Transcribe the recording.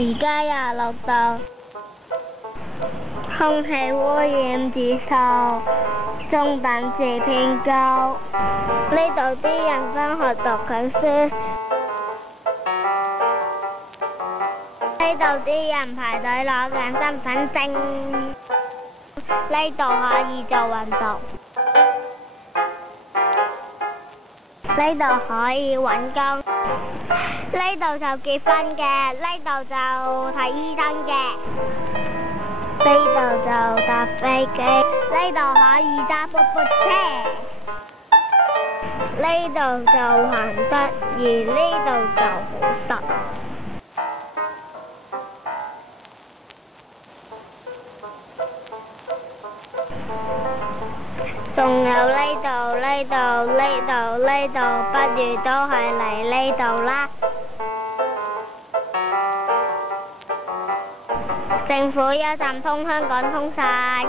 而家26度，空氣污染指數中等至偏高。呢度啲人返學讀緊書，呢度啲人排隊攞緊身份證，呢度可以做運動，呢度可以揾工，呢度就結婚嘅，呢度就睇醫生嘅，呢度就搭飛機，呢度可以揸噗噗車，呢度就行得，而呢度就好塞。仲有呢度，呢度，呢度，呢度，不如都係嚟呢度啦。政府一站通香港通晒。